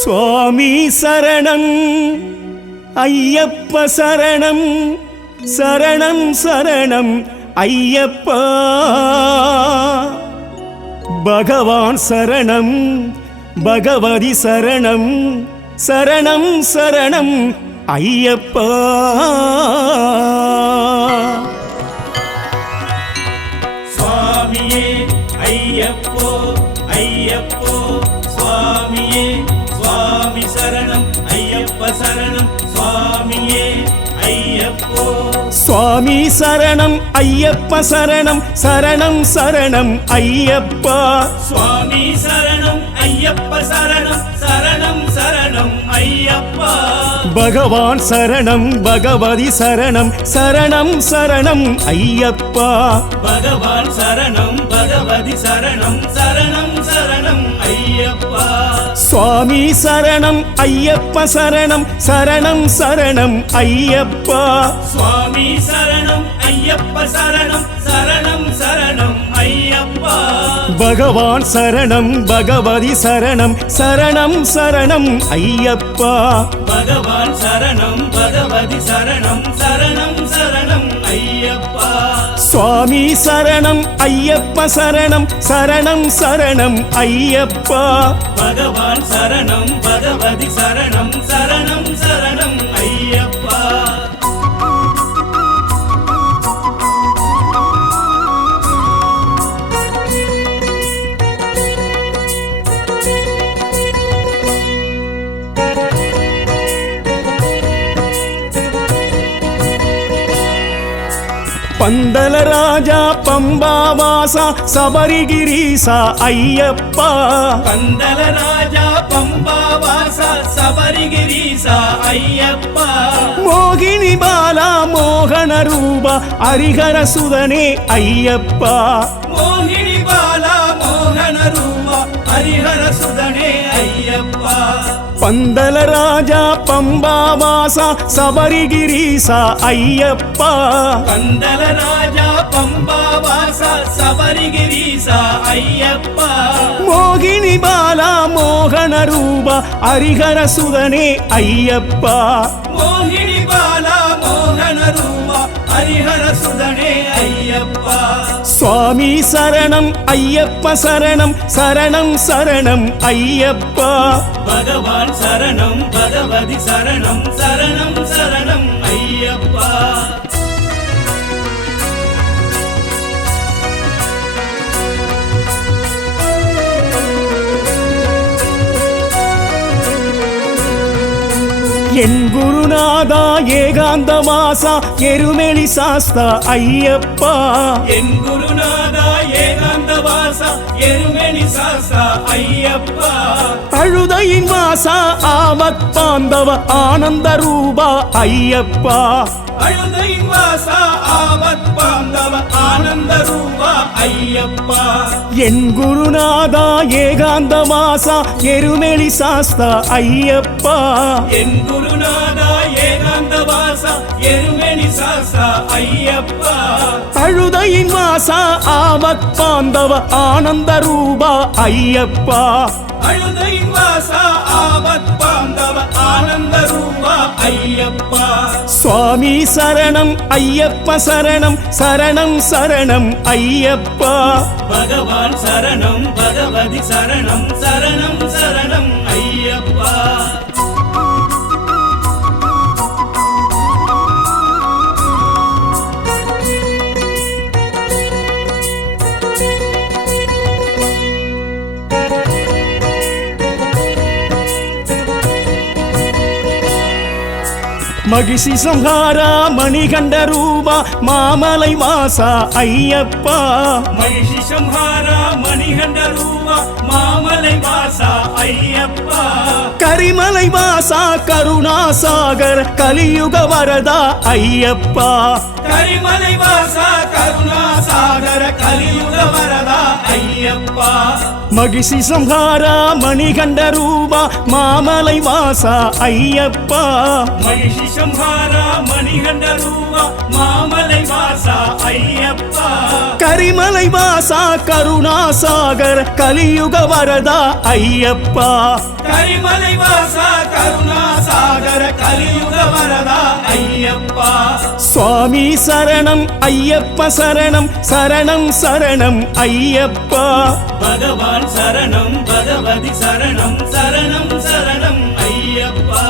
சுவாமி சரணம் ஐயப்ப சரணம் சரணம் சரணம் ஐயப்பா. பகவான் சரணம் பகவதி சரணம் சரணம் சரணம் ஐயப்பா. சுவாமி சரணம் ஐயப்ப சரணம் சரணம் சரணம் ஐயப்பா. சுவாமி சரணம் ஐயப்ப சரணம் சரணம் சரணம் ஐயப்பா. பகவான் சரணம் பகவதி சரணம் சரணம் சரணம் ஐயப்பா. பகவான் சரணம் பகவதி சரணம் சரணம் சரணம் ஐயப்பா. சுவாமி சரணம் ஐயப்ப சரணம் சரணம் சரணம் ஐயப்பா. சுவாமி சரணம் ஐயப்ப சரணம் சரணம் சரணம் ஐயப்பா. பகவான் சரணம் பகவதி சரணம் சரணம் சரணம் ஐயப்பா. பகவான் சரணம் பகவதி சரணம் சரணம் சரணம் சுவாமி சரணம் ஐயப்ப சரணம் சரணம் சரணம் ஐயப்பா. பகவான் சரணம் பகவதி சரணம் சரணம் சரணம். பந்தல ராஜா பம்பாவாசா சபரிகிரீசா ஐயப்பா. பந்தல ராஜா பம்பாவாச சபரிகிரீசா ஐயப்பா. மோகினி பாலா மோகன ரூபா ஹரிஹர சுதனே ஐயப்பா. மோகினி பாலா மோகன ரூபா ஹரிஹர பந்தல ராஜா பம்பாவாசா சபரிகிரீசா ஐயப்பா பந்தல ராஜா பம்பாவாச சபரிகிரீசா ஐயப்பா மோகினி பாலா மோகன ரூபா ஹரிஹர சுதனே ஐயப்பா மோகினி பாலா மோகன ரூபா ஹரிஹர சுதனே ஐயப்பா சுவாமி சரணம் ஐயப்ப சரணம் சரணம் சரணம் ஐயப்பா. பகவான் சரணம் பகவதி சரணம் சரணம் என் குருநாதா ஏகாந்த மாசா எருமெளி சாஸ்தா ஐயப்பா. என் குருநாதா ஏகாந்த வாசா எருமெனி சாஸ்தா ஐயப்பா. அழுதையின் மாசா ஆமத் பாந்தவ ஆனந்த ரூபா ஐயப்பா. அழுதையின் வாசா ஆபத் பாந்தவ ஆனந்த ரூபா ஐயப்பா. என் குருநாதா ஏகாந்த மாசா எருமெளி சாஸ்தா ஐயப்பா. என் குருநாதா ஏகாந்த வாசா எருமெனி சாஸ்தா ஐயப்பா. அழுதையின் மாசா ஆமத் பாந்தவ ஆனந்த ரூபா ஐயப்பா. அழுதையின் வாசா ஆபத் பாந்தவ ஆனந்த ரூபா ஐயப்பா. சுவாமி சரணம் ஐயப்ப சரணம் சரணம் சரணம் ஐயப்பா. பகவான் சரணம் பகவதி சரணம் சரணம் சரணம். மகிஷி சம்ஹாரா மணிகண்ட ரூபா மாமலை மாசா ஐயப்பா. மகிஷி சம்ஹாரா மணிகண்ட ரூபா மாமலை வாசா ஐயப்பா. கரிமலை மாசா கருணாசாகர கலியுக வரதா ஐயப்பா. கரிமலை வாசா கருணா சாகர கலியுக வரதா மகிஷி சம்ஹாரா மணிகண்ட ரூபா மாமலை வாசா ஐயப்பா. மகிஷி சம்ஹாரா மணிகண்ட ரூபா மாமலை வாசா ஐயப்பா. கரிமலை வாசா கருணாசாகர் கலியுக வரதா ஐயப்பா. கரிமலை வாசா கருணா சாகர கலியுக வரதா ஐயப்பா. சுவாமி சரணம் ஐயப்ப சரணம் சரணம் சரணம் ஐயப்பா. பகவான் சரணம் பகவதி சரணம் சரணம் சரணம் ஐயப்பா.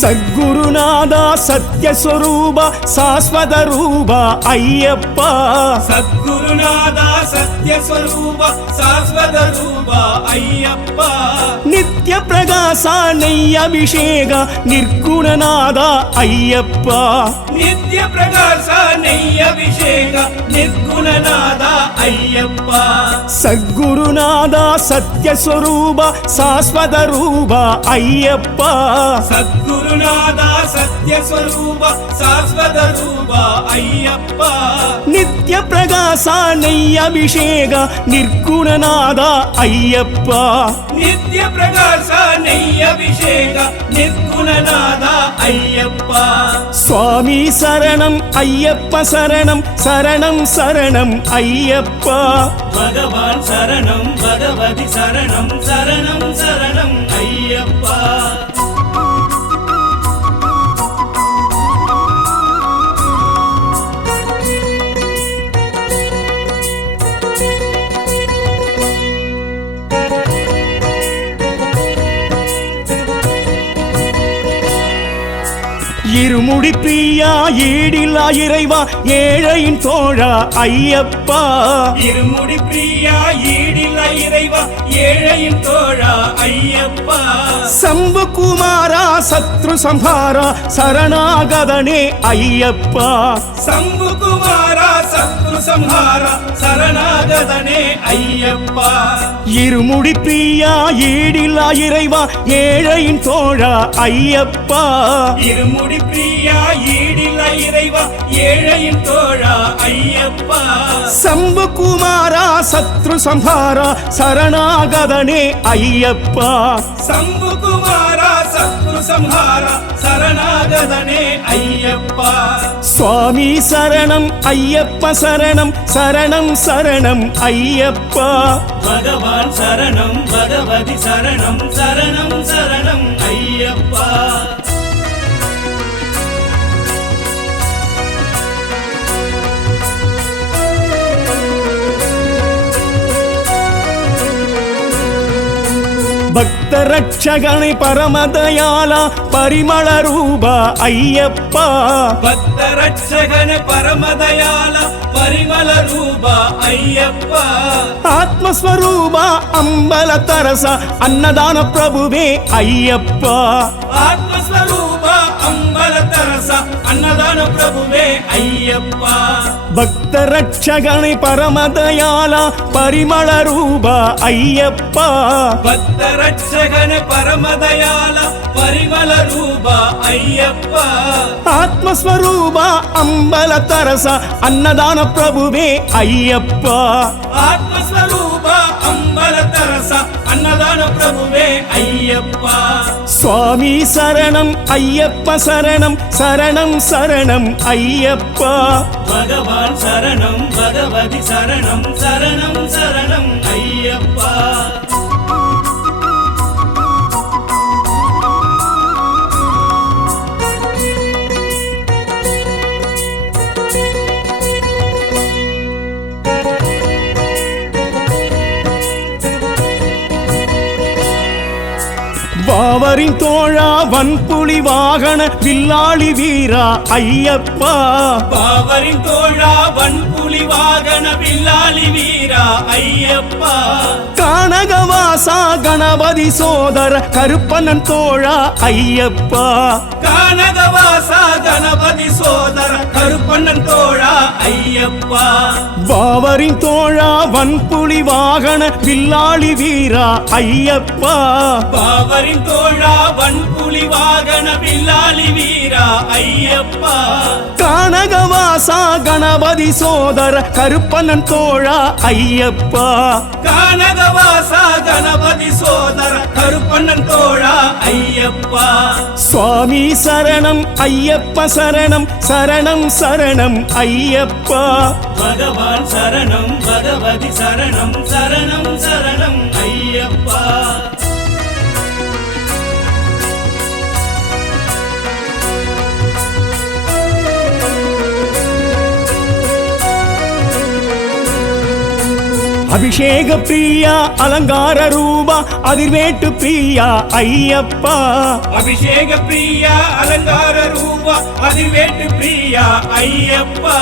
సద్గురునాథ సత్యస్వరూప శాశ్వత రూప అయ్యప్ప. సద్గురునాథ సత్యస్వరూప శాశ్వత రూప అయ్యప్ప. నిత్య ప్రకాశ నయ్యభిషేక నిర్గుణనాథ అయ్యప్ప. నిత్య ప్రకాశ నయ్యభిషేక నిర్గుణనాథ అయ్యప్ప. సద్గురునాథ సత్యస్వరూప శాశ్వత రూప అయ్యప్ప. సద్గురు ஐயப்பா ಸದ್ಗುರುನಾದ ಸತ್ಯ ಸ್ವರೂಪ ಶಾಶ್ವತ ರೂಪ ಅಯ್ಯಪ್ಪ நித்ய பிரகாச நெய் அபிஷேக நிர்குணநாத ஐயப்பா ನಿತ್ಯ ಪ್ರಕಾಶ ನೈಯ ಅಭಿಷೇಕ ನಿರ್ಗುಣನಾದ ಅಯ್ಯಪ್ಪ சுவாமி சரணம் ஐயப்ப சரணம் சரணம் சரணம் ஐயப்பா ಭಗವಾನ್ ಶರಣಂ ಭಗವತಿ ಶರಣಂ ಶರಣಂ ಶರಣಂ ಅಯ್ಯಪ್ಪ இருமுடிப்பியா ஈடில்லா இறைவா ஏழையின் தோழா ஐயப்பா. இருமுடிப்பியா ஈடில்லா இறைவா ஏழையின் தோழா ஐயப்பா. சம்பு குமாரா சத்ரு சம்ஹாரா சரணாகதனே ஐயப்பா. சம்பு குமாரா சத்ரு சம்ஹாரா சரணாகதனே ஐயப்பா. இருமுடி ஈடில்லா இறைவா ஏழையின் தோழா ஐயப்பா. இருமுடி தீயா ஈடில்ல இறைவா ஏழையின் தோழா ஐயப்பா. சம்பு குமாரா சத்ரு சம்ஹாரா சரணாகதனே ஐயப்பா. சம்பு குமாரா சத்ரு சம்ஹாரா சரணாகதனே ஐயப்பா. சுவாமி சரணம் ஐயப்ப சரணம் சரணம் சரணம் ஐயப்பா. பகவான் சரணம் பகவதி சரணம் சரணம் சரணம் ஐயப்பா. பக்த ரட்சகனை பரமதயாலா பரிமள ரூபா ஐயப்பா. பக்த ரட்சகனை பரமதயாலா பரிமள ரூபா ஐயப்பா. ஆத்மஸ்வரூபா அம்பல தரசா அன்னதான பிரபுவே ஐயப்பா. ஆத்மஸ்வரூபா ಅಂಬಲ ತರಸ ಅನ್ನದಾನ ಪ್ರಭುವೇ ಅಯ್ಯಪ್ಪ ಭಕ್ತ ರಕ್ಷಗಣಿ ಪರಮದಯಾಲ ಪರಿಮಳ ರೂಪ ಅಯ್ಯಪ್ಪ ಭಕ್ತ ರಕ್ಷಗಣಿ ಪರಮದಯಾಲ ಪರಿಮಳ ರೂಪ ಅಯ್ಯಪ್ಪ ಆತ್ಮಸ್ವರೂಪ ಅಂಬಲ ತರಸ ಅನ್ನದಾನ ಪ್ರಭುವೇ ಅಯ್ಯಪ್ಪ ಆತ್ಮಸ್ವರೂಪ அம்பல தரசா அன்னதான பிரபுவே ஐயப்பா. சுவாமி சரணம் ஐயப்ப சரணம் சரணம் சரணம் ஐயப்பா. பகவான் சரணம் பகவதி சரணம் சரணம் சரணம் ஐயப்பா. வாவரின் தோழா வன்புலி வாகன வில்லாளி வீரா ஐயப்பா. பாவரின் தோழா வன்புலி வாகன வில்லாளி வீரா ஐயப்பா. கானகவாச கணபதி சோதர கருப்பண்ணன் தோழா ஐயப்பா. கானகவாசா கணபதி சோதர கருப்பண்ணன் தோழா ஐயப்பா. பாவரின் தோழா வன்புலி வாகன வில்லாளி வீரா ஐயப்பா. பாவரின் தோழா வன்புலி வாகன வில்லாளி வீரா ஐயப்பா. கானகவாசா கணபதி சோதர கருப்பண்ணன் தோழா ஐயப்பா. கானகவாசா கணபதி சோதர கருப்பண்ணன் தோழா ஐயப்பா. சுவாமி சரணம் ஐயப்ப சரணம் சரணம் சரணம் ஐயப்பா. பகவான் சரணம் பகவதி சரணம் சரணம் சரணம் ஐயப்பா. அபிஷேக பிரியா அலங்கார ரூபா அதிர்வேட்டு பிரியா ஐயப்பா. அபிஷேக பிரியா அலங்கார ரூபா அதிவேட்டு பிரியா ஐயப்பா.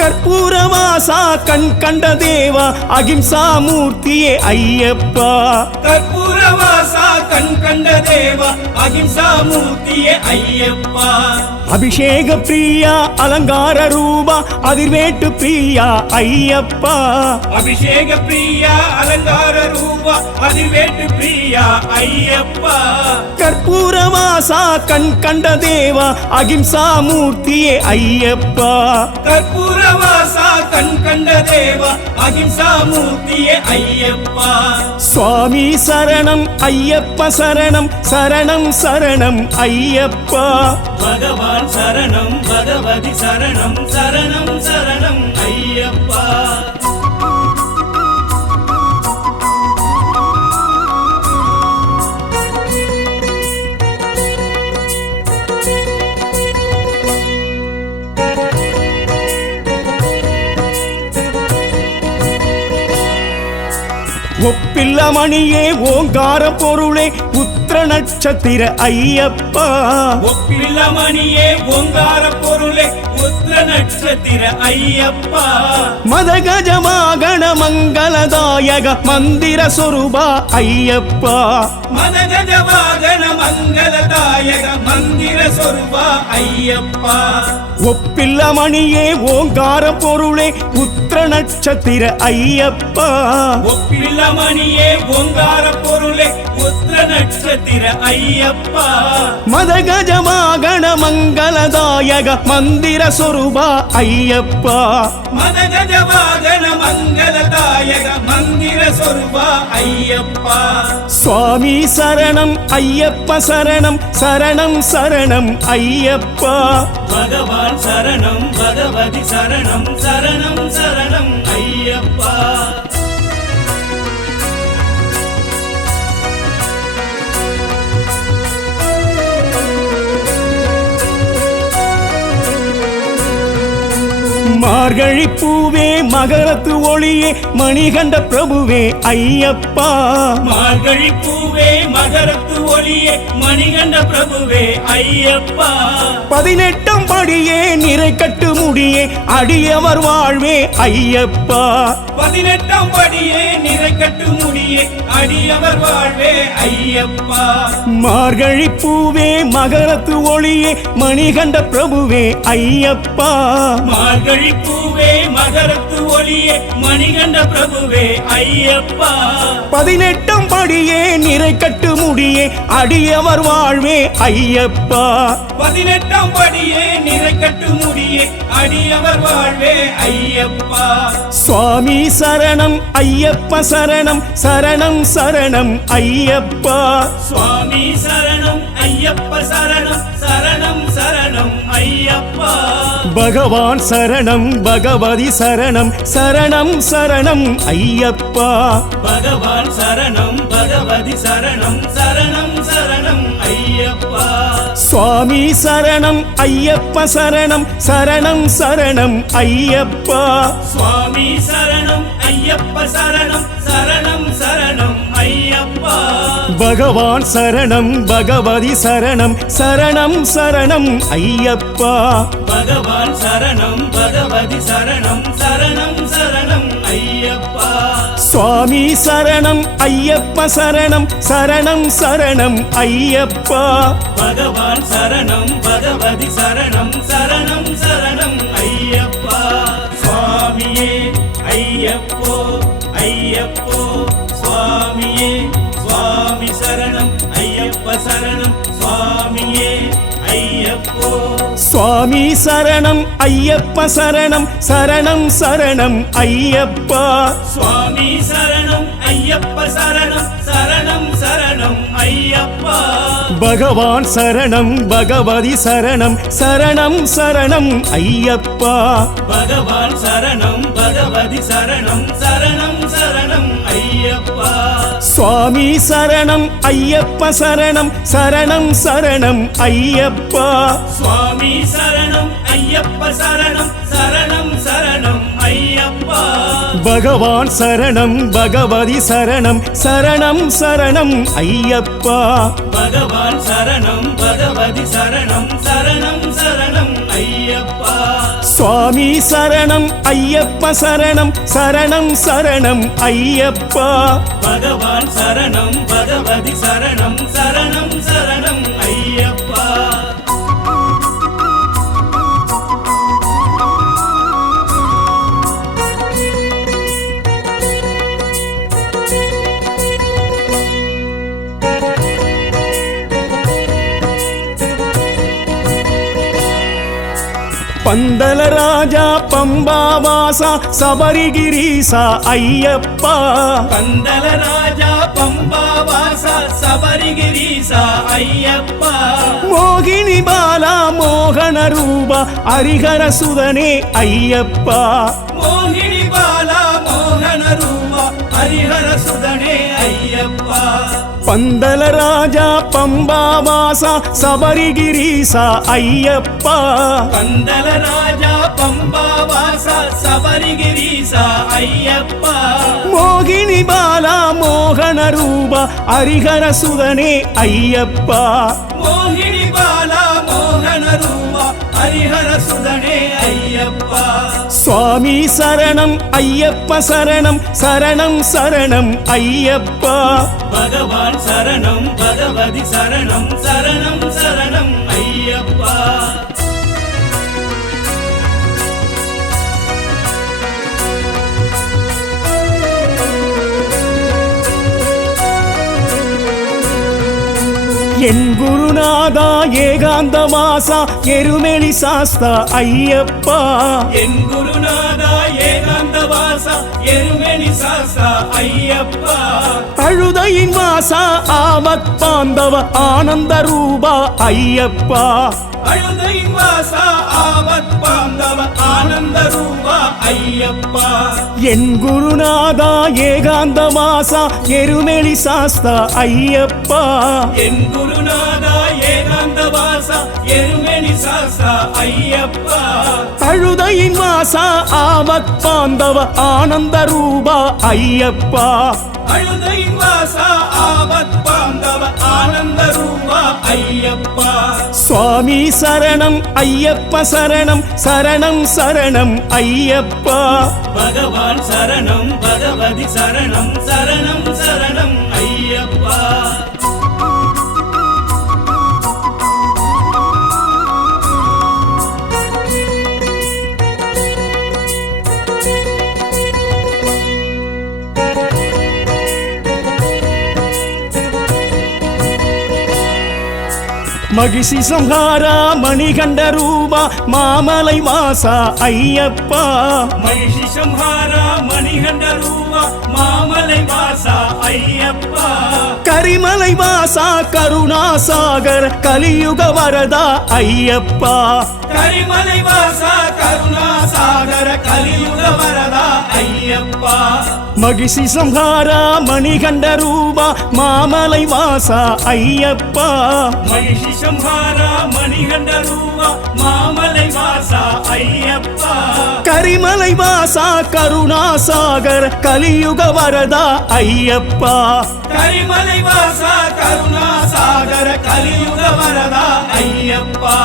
கற்பூரவாசா கண் கண்ட தேவா அகிம்சா மூர்த்தியே ஐயப்பா. கற்பூரவாசா கண் கண்ட தேவா அகிம்சா மூர்த்தியே ஐயப்பா. அபிஷேக பிரியா அலங்கார ரூபா அதிர்வேட்டு பிரியா ஐயப்பா. அபிஷேக பிரியா அலங்கார ரூபா அதிவேட்டு பிரியா ஐயப்பா. கற்பூரவாசா கண் கண்ட தேவா அகிம்சா மூர்த்தியே ஐயப்பா. கற்பூரவாசா கண் கண்ட தேவா அகிம்சா மூர்த்தியே ஐயப்பா. சுவாமி சரணம் ஐயப்ப சரணம் சரணம் சரணம் ஐயப்பா. பகவான் சரணம் பகவதி சரணம் சரணம் சரணம் ஐயப்பா. ஒப்பில்ல மணியே ஓங்கார பொருளே உத்திர நட்சத்திர ஐயப்பா. ஒப்பில்லமணியே ஓங்கார பொருளே உத்திர நட்சத்திர ஐயப்பா. மதகஜமாகண மங்களதாயக மந்திர சொரூபா ஐயப்பா. மதகஜ வாகன மங்களதாயக மந்திர சொருபா ஐயப்பா. ஒப்பில்ல மணியே ஓங்கார பொருளே உத்திர நட்சத்திர ஐயப்பா. ஒப்பில்லமணியே ஓங்கார பொருளே உத்திர நட்சத்திர ஐயப்பா. மதகஜமாகண மங்களதாயக மந்திர சொரூபா ஐயப்பா. மதகஜ வாகன மங்களதாயக மந்திர சொருபா ஐயப்பா. சுவாமி சரணம் ஐயப்ப சரணம் சரணம் சரணம் ஐயப்பா. பகவான் சரணம் பகவதி சரணம் சரணம் சரணம் ஐயப்பா. மார்கழி பூவே மகரத்து ஒளியே மணிகண்ட பிரபுவே ஐயப்பா. மார்கழி பூவே மகரத்து ஒளியே மணிகண்ட பிரபுவே ஐயப்பா. பதினெட்டாம் படியே நிறை கட்டு முடியே அடியவர் வாழ்வே ஐயப்பா. பதினெட்டாம் படியே நிறை கட்டு முடியே அடியவர் வாழ்வே ஐயப்பா. மார்கழி பூவே மகரத்து ஒளியே மணிகண்ட பிரபுவே ஐயப்பா. மார்கழி பூவே மகரத்து ஒளியே மணிகண்ட பிரபுவே ஐயப்பா. பதினெட்டாம் படியே நிறை கட்டு முடியே அடியவர் வாழ்வே ஐயப்பா. பதினெட்டாம் படியே நிறை கட்டு முடியே அடியவர் வாழ்வே ஐயப்பா. சுவாமி சரணம் ஐயப்ப சரணம் சரணம் சரணம் ஐயப்பா. சுவாமி சரணம் ஐயப்ப சரணம் சரணம் சரணம் ஐயப்பா. பகவான் சரணம் பகவதி சரணம் சரணம் சரணம் ஐயப்பா. பகவான் சரணம் பகவதி சரணம் சரணம் சரணம் ஐயப்பா. சுவாமி சரணம் ஐயப்ப சரணம் சரணம் சரணம் ஐயப்பா. சுவாமி சரணம் ஐயப்ப சரணம் சரணம் சரணம் ஐயப்பா. பகவான் சரணம் பகவதி சரணம் சரணம் சரணம் ஐயப்பா. பகவான் சரணம் பகவதி சரணம் சரணம் சரணம் ஐயப்பா. சுவாமி சரணம் ஐயப்ப சரணம் சரணம் சரணம் ஐயப்பா. பகவான் சரணம் பகவதி சரணம் சரணம் சரணம் ஐயப்பா. சுவாமி சரணம் ஐயப்ப சரணம் சரணம் சரணம் ஐயப்பா. சுவாமி சரணம் ஐயப்ப சரணம் சரணம் சரணம் ஐயப்பா. பகவான் சரணம் பகவதி சரணம் சரணம் சரணம் ஐயப்பா. பகவான் சரணம் பகவதி சரணம் சுவாமி சரணம் ஐயப்ப சரணம் சரணம் சரணம் ஐயப்பா. சுவாமி சரணம் ஐயப்ப சரணம் சரணம் சரணம் ஐயப்பா. பகவான் சரணம் பகவதி சரணம் சரணம் சரணம் ஐயப்பா. பகவான் சரணம் பகவதி சரணம் சரணம் சுவாமி சரணம் ஐயப்ப சரணம் சரணம் சரணம் ஐயப்பா. பகவான் சரணம் பகவதி சரணம் சரணம் சரணம் ஐயா பந்தல ராஜா பம்பாவாசா சபரிகிரீசா ஐயப்பா பந்தல ராஜா பம்பாவாசா சபரிகிரீசா ஐயப்பா மோகினி பாலா மோகன ரூபா ஹரிஹர சுதனே ஐயப்பா மோகினி பாலா மோகன ரூபா ஹரிஹர சுதனே ஐயப்பா பந்தல ராஜா பம்பாவாசா சபரிகிரீசா ஐயப்பா பந்தல ராஜா பம்பாவாசா சபரிகிரீசா ஐயப்பா மோகினி பாலா மோகன ரூபா ஹரிஹர சுதனே ஐயப்பா மோகினி பாலா மோகன ரூபா ஹரிஹர சுதனே ஐயப்பா சுவாமி சரணம் ஐயப்ப சரணம் சரணம் சரணம் ஐயப்பா. பகவான் சரணம் பகவதி சரணம் சரணம் சரணம். என் குருநாதா ஏகாந்த வாசா எருமெளி சாஸ்தா ஐயப்பா. என் குருநாதா ஏகாந்த வாசா எருமெனி சாசா ஐயப்பா. அழுதையின் வாசா ஆமத் பாந்தவ ஆனந்த ரூபா ஐயப்பா. அழுதையின் வாசா ஆவத் பாந்தவ ஆனந்த ரூபா ஐயப்பா. என் குருநாதா ஏகாந்த வாசா எருமெளி சாஸ்தா ஐயப்பா. என் குருநாதா ஏகாந்த வாசா எருமெனி சாசா ஐயப்பா. அழுதையின் வாசா ஆமத் பாந்தவ ஆனந்த ரூபா ஐயப்பா. அழுதையின் வாசா ஆவத் பாந்தவ ஆனந்த ரூபா ஐயப்பா. சுவாமி சரணம் ஐயப்ப சரணம் சரணம் சரணம் ஐயப்பா. பகவான் சரணம் பகவதி சரணம் சரணம் மகிஷி சம்ஹாரா மணிகண்ட ரூபா மாமலை வாசா ஐயப்பா. மகிஷி சம்ஹாரா மணிகண்ட ரூபா மாமலை வாசா ஐயப்பா. கரிமலை வாசா கருணாசாகர் கலியுக வரதா ஐயப்பா. கரிமலை வாசா கருணாசாகர கலியுக வரதா ஐயப்பா. மகிஷி சம்ஹாரா மணிகண்ட ரூபா மாமலை வாசா ஐயப்பா. மகிஷி சம்ஹாரா மணிகண்ட ரூபா மாமலை வாசா ஐயப்பா. கரிமலை வாசா கருணாசாகர் கலியுக வரதா ஐயப்பா. கரிமலை வாசா கருணாசாகர கலியுக வரதா ஐயப்பா.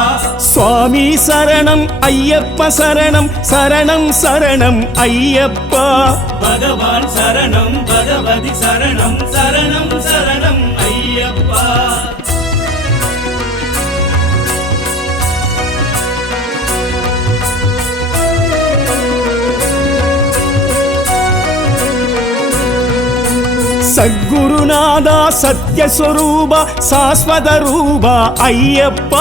சுவாமி சரணம் ஐயப்ப சரணம் சரணம் சரணம் ஐயப்பா. பகவான் பகவான் சரணம் பகவதி சரணம் சரணம் சரணம் ஐயப்பா. సద్గురునాథ సత్య స్వరూప శాశ్వత రూప అయ్యప్ప.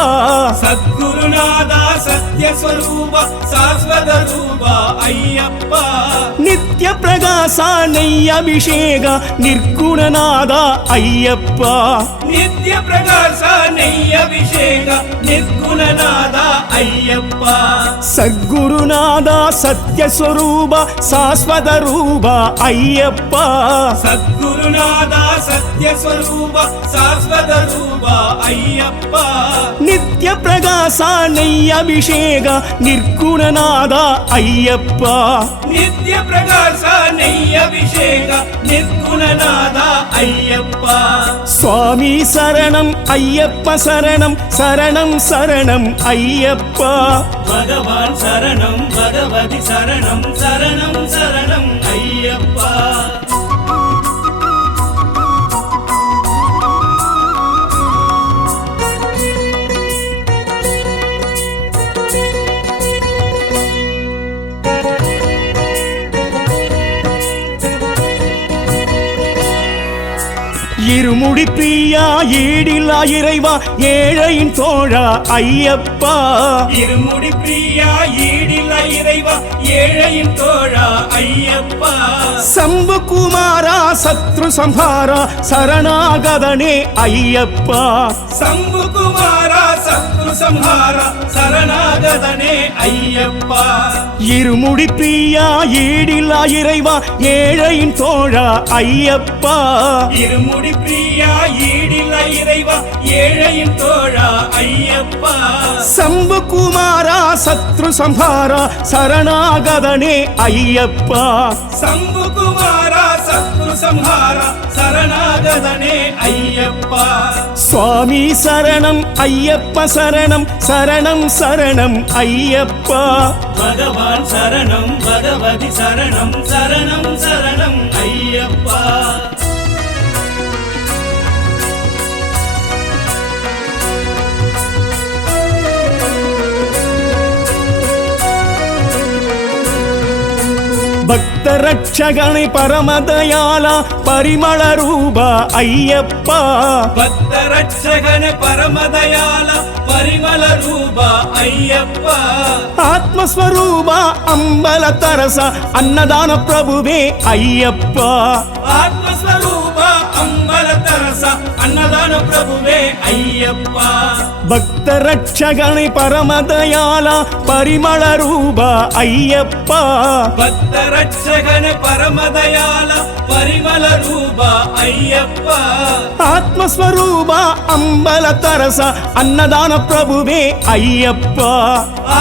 సద్గురునాథ సత్య స్వరూప శాశ్వత రూప అయ్యప్ప. నిత్య ప్రకాశ నయ్యభిషేక నిర్గుణనాథ అయ్యప్ప. నిత్య ప్రకాశ నయ్యభిషేక నిర్గుణనాథ అయ్యప్ప. సద్గురునాథ సత్య స్వరూప శాశ్వత రూప అయ్యప్ప. సద్గురు ஐயப்பா சத்குருநாதா சத்யஸ்வரூப சாஸ்வத ரூப ஐயப்பா நித்ய பிரகாச நெய் அபிஷேக நிர்குணநாத ஐயப்பா நித்ய பிரகாச நெய் அபிஷேக நிர்குணநாத ஐயப்பா சுவாமி சரணம் ஐயப்ப சரணம் சரணம் சரணம் ஐயப்பா பகவான் சரணம் இருமுடி ஈடில்லா இறைவா ஏழையின் தோழா ஐயப்பா. இருமுடி பிரியா ஈடில்ல இறைவா ஏழையின் தோழா ஐயப்பா. சம்பு குமாரா சத்ரு சம்ஹாரா சரணாகதனே ஐயப்பா. சம்பு குமாரா சத்ரு சம்ஹாரா சரணாகதனே ஐயப்பா. இருமுடி பிரியா ஈடில்லா இறைவா ஏழையின் தோழா ஐயப்பா. இருமுடி பிரியா ஈடில்ல இறைவா ஏழையின் தோழா ஐயப்பா. சம்பு குமாரா சத்ரு சம்ஹாரா சரணாகதனே ஐயப்பா. சம்பு குமாரா சத்ரு சம்ஹாரா சரணாகதனே ஐயப்பா. சுவாமி சரணம் ஐயப்ப சரணம் சரணம் சரணம் ஐயப்பா. பகவான் சரணம் பகவதி சரணம் சரணம் சரணம் ஐயப்பா. பக்த ரட்சகனை பரமதயாலா பரிமள ரூபா ஐயப்பா பக்த ரட்சகன பரமதயால பரிமள ரூபா ஐயப்பா ஆத்மஸ்வரூபா அம்பல தரச அன்னதான பிரபுவே அன்னதான பிரபுவே ஐயப்பா. பக்த ரட்சகனை பரமதயாலா பரிமள ரூபா ஐயப்பா. பக்த ரட்சகன பரமதயால பரிமள ரூபா ஐயப்பா. ஆத்மஸ்வரூபா அம்பல தரச அன்னதான பிரபுவே ஐயப்பா.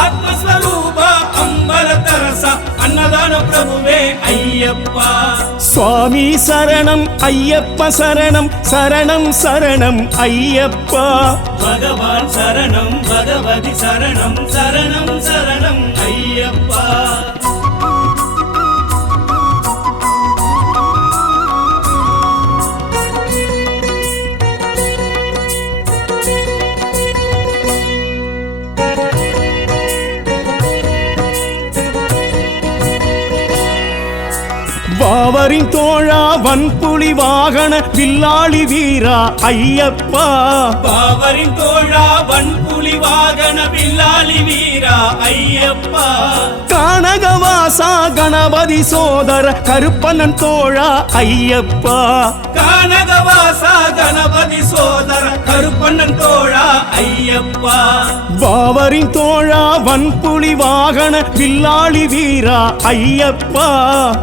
ஆத்மஸ்வரூபா அம்பல தரச அன்னதான பிரபுவே ஐயப்பா. சுவாமி சரணம் ஐயப்ப சரணம் சரணம் சரணம் ஐயப்பா. பகவான் சரணம் பகவதி சரணம் சரணம் சரணம் ஐயப்பா. பாவரின் தோழா வன்புலி வாகன வில்லாளி வீரா ஐயப்பா. பாவரின் தோழா வன்புலி வாகன வில்லாளி வீரா ஐயப்பா. கானகவாசா கணபதி சோதர கருப்பண்ணன் தோழா ஐயப்பா. கானகவாசா கணபதி சோதர கருப்பண்ணன் தோழா ஐயப்பா. வாவரின் தோழா வன்புலி வாகன வில்லாளி வீரா ஐயப்பா.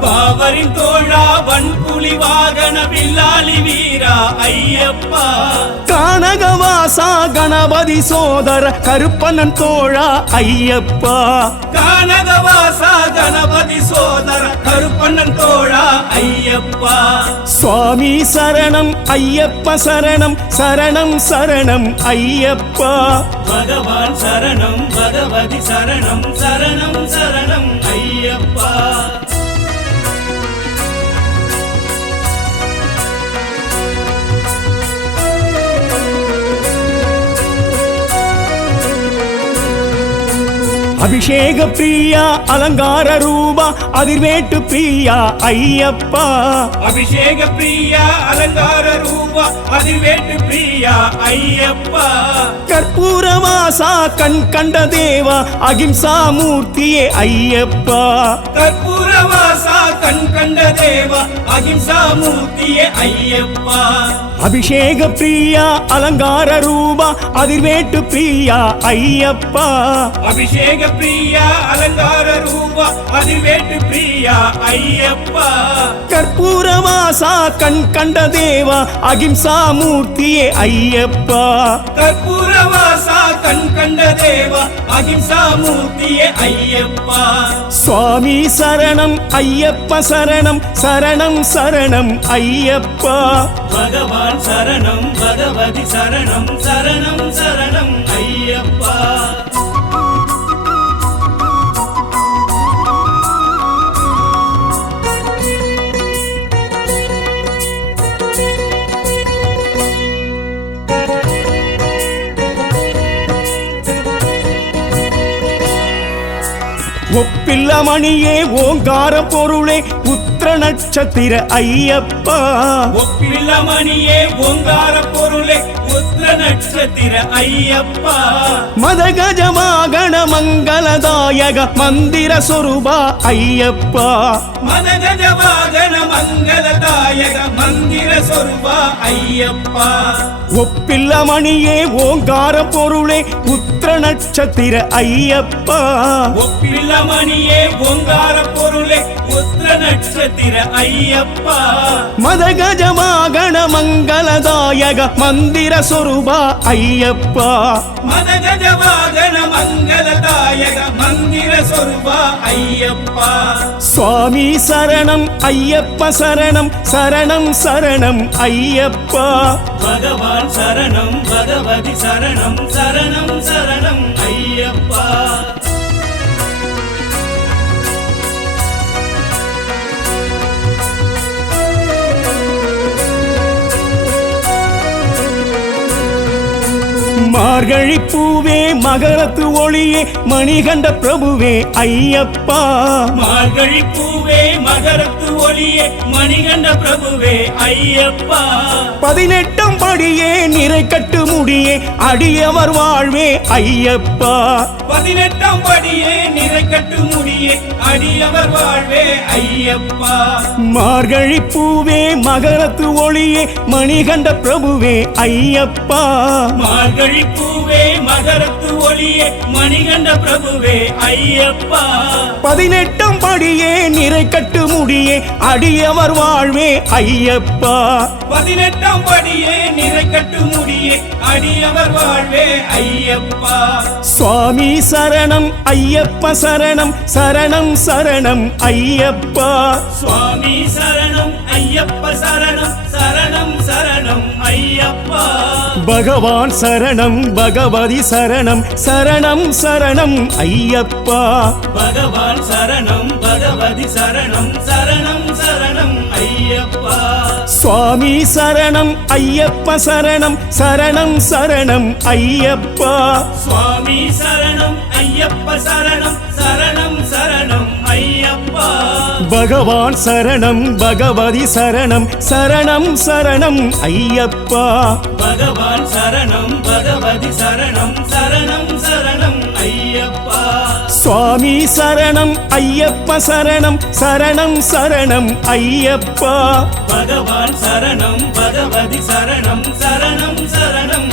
பாவரின் தோழா வன்புலி வாகன வில்லாளி வீரா ஐயப்பா. கானகவாசா கணபதி சோதர கருப்பண்ணன் தோழா ஐயப்பா. கானகவாசா கணபதி சோதர கருப்பண்ணன் தோழா ஐயப்பா. சுவாமி சரணம் ஐயப்ப சரணம் சரணம் சரணம் ஐயப்பா. பகவான் சரணம் பகவதி சரணம் சரணம் சரணம் ஐயப்பா. அபிஷேக பிரியா அலங்கார ரூபா அதிர்வேட்டு பிரியா ஐயப்பா. அபிஷேக பிரியா அலங்கார ரூபா அதிர்வேட்டு பிரியா ஐயப்பா. கற்பூரவாசா கண் கண்ட தேவா அகிம்சா மூர்த்தியே ஐயப்பா. அபிஷேக பிரியா அலங்கார ரூபா அதிர்வேட்டு பிரியா ஐயப்பா. அபிஷேக பிரியா அலங்கார ரூபா அதிர்வேட்டு பிரியா ஐயப்பா. கற்பூரவாசா கண் கண்ட தேவா அகிம்சா மூர்த்தியே ஐயப்பா. கற்பூரவாசா கண் கண்ட தேவா அகிம்சா மூர்த்தியே ஐயப்பா. சுவாமி சரணம் ஐயப்ப சரணம் சரணம் சரணம் ஐயப்பா. பகவான் சரணம் பகவதி சரணம் சரணம் சரணம் ஐயப்பா. ஒப்பில்ல மணியே ஓங்கார பொருளே புத்த நட்சத்திர ஐயப்பா. ஒப்பில்லமணியே ஓங்கார பொருளே உத்திர நட்சத்திர ஐயப்பா. மதகஜமாகண மங்களதாயக மந்திர சொருபா ஐயப்பா. மதகஜ வாகன மங்களதாயக மந்திர சொருபா ஐயப்பா. ஒப்பில்ல மணியே ஓங்கார பொருளே உத்திர நட்சத்திர ஐயப்பா. ஒப்பில்லமணியே ஓங்கார பொருளே உத்திர நட்சத்திர ஐயப்பா. மதகஜமாகண மங்களதாயக மந்திர சொருபா ஐயப்பா. மதகஜ வாகன மங்களதாயக மந்திர சொருபா ஐயப்பா. சுவாமி சரணம் ஐயப்ப சரணம் சரணம் சரணம் ஐயப்பா. பகவான் சரணம் பகவதி சரணம் சரணம் சரணம் ஐயப்பா. மார்கழி பூவே மகரத்து ஒளியே மணிகண்ட பிரபுவே ஐயப்பா. மார்கழி பூவே மகரத்து ஒளியே மணிகண்ட பிரபுவே ஐயப்பா. பதினெட்டாம் படியே நிறை கட்டு முடியே அடியவர் வாழ்வே ஐயப்பா. பதினெட்டாம் படியே நிறை கட்டு முடியே அடியவர் வாழ்வே ஐயப்பா. மார்கழி பூவே மகரத்து ஒளியே மணிகண்ட பிரபுவே ஐயப்பா. மார்கழி பூவே மகரத்து ஒளியே மணிகண்ட பிரபுவே ஐயப்பா. பதினெட்டாம் படியே நிறை கட்டு முடியே அடியவர் வாழ்வே ஐயப்பா. பதினெட்டாம் படியே நிறை கட்டு முடியே அடியவர் வாழ்வே ஐயப்பா. சுவாமி சரணம் ஐயப்ப சரணம் சரணம் சரணம் ஐயப்பா. சுவாமி சரணம். பகவான் சரணம் பகவதி சரணம் சரணம் சரணம் ஐயப்பா. பகவான் சரணம் பகவதி சரணம் சரணம் சரணம் ஐயப்பா. சுவாமி சரணம் ஐயப்ப சரணம் சரணம் சரணம் ஐயப்பா. சுவாமி சரணம் ஐயப்ப சரணம் சரணம் பகவான் சரணம் பகவதி சரணம் சரணம் சரணம் ஐயப்பா. பகவான் சரணம் பகவதி சரணம் சரணம் சரணம் ஐயப்பா. சுவாமி சரணம் ஐயப்ப சரணம் சரணம் சரணம் ஐயப்பா. பகவான் சரணம் பகவதி சரணம் சரணம்